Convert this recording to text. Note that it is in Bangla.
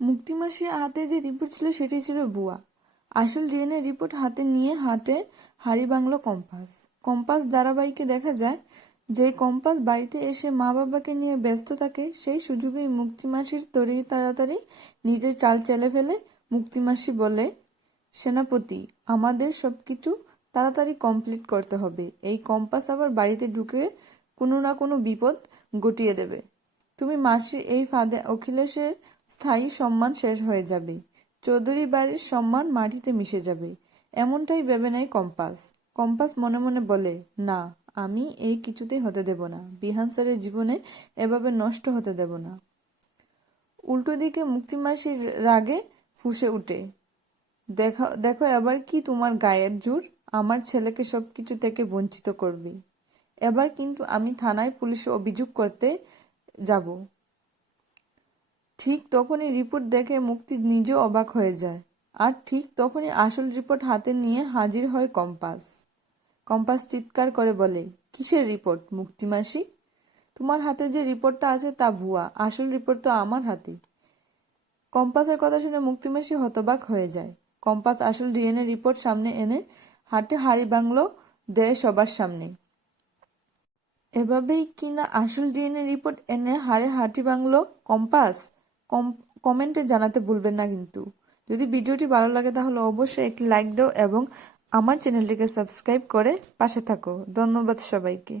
মুক্তিমাসির হাতে যে রিপোর্ট ছিল সেটি ছিল ভুয়া। আসল ডিএনএ রিপোর্ট হাতে নিয়ে হাটে হাড়ি ভাঙল কম্পাস। কম্পাস ধারাবাহিকে দেখা যায়, যে কম্পাস বাড়িতে এসে মা বাবাকে নিয়ে ব্যস্ত থাকে, সেই সুযোগেই মুক্তিমাসির তাড়াতাড়ি নিজের চাল চেলে ফেলে। মুক্তিমাসি বলে, সেনাপতি, আমাদের সবকিছু তাড়াতাড়ি কমপ্লিট করতে হবে। এই কম্পাস আবার বাড়িতে ঢুকে কোনো না কোনো বিপদ ঘটিয়ে দেবে। তুমি মাসির এই ফাঁদে অখিলেশের স্থায়ী সম্মান শেষ হয়ে যাবে। চৌধুরী বাড়ির সম্মান মাটিতে মিশে যাবে। এমনটাই ভেবে নেয় কম্পাস। কম্পাস মনে মনে বলে, না, আমি এই কিছুতেই হতে দেব না। বিহান স্যারের জীবনে এভাবে নষ্ট হতে দেব না। উল্টো দিকে মুক্তিমাসির রাগে ফুঁসে উঠে, দেখো দেখো এবার কি তোমার গায়ের জোর, আমার ছেলেকে সবকিছু থেকে বঞ্চিত করবে। এবার কিন্তু আমি থানায় পুলিশে অভিযোগ করতে যাব। ঠিক তখনই রিপোর্ট দেখে মুক্তি নিজেও অবাক হয়ে যায়। আর ঠিক তখনই আসল রিপোর্ট হাতে নিয়ে হাজির হয় কম্পাস। কম্পাস চিৎকার করে বলে, কিসের রিপোর্ট মুক্তিমাসি? তোমার হাতে যে রিপোর্টটা আছে তা ভুয়া, আসল রিপোর্ট তো আমার হাতে। কম্পাসের কথা শুনে মুক্তিমাসি হতবাক হয়ে যায়। কম্পাস আসল ডিএনএ রিপোর্ট সামনে এনে হাটে হাড়ি ভাঙল, দেয় সবার সামনে। এভাবেই কিনা আসল ডিএনএ রিপোর্ট এনে হাড়ি ভাঙল কম্পাস। কমেন্টে জানাতে ভুলবেন না কিন্তু। যদি ভিডিওটি ভালো লাগে তাহলে অবশ্যই একটি লাইক দাও এবং আমার চ্যানেলটিকে সাবস্ক্রাইব করে পাশে থাকো। ধন্যবাদ সবাইকে।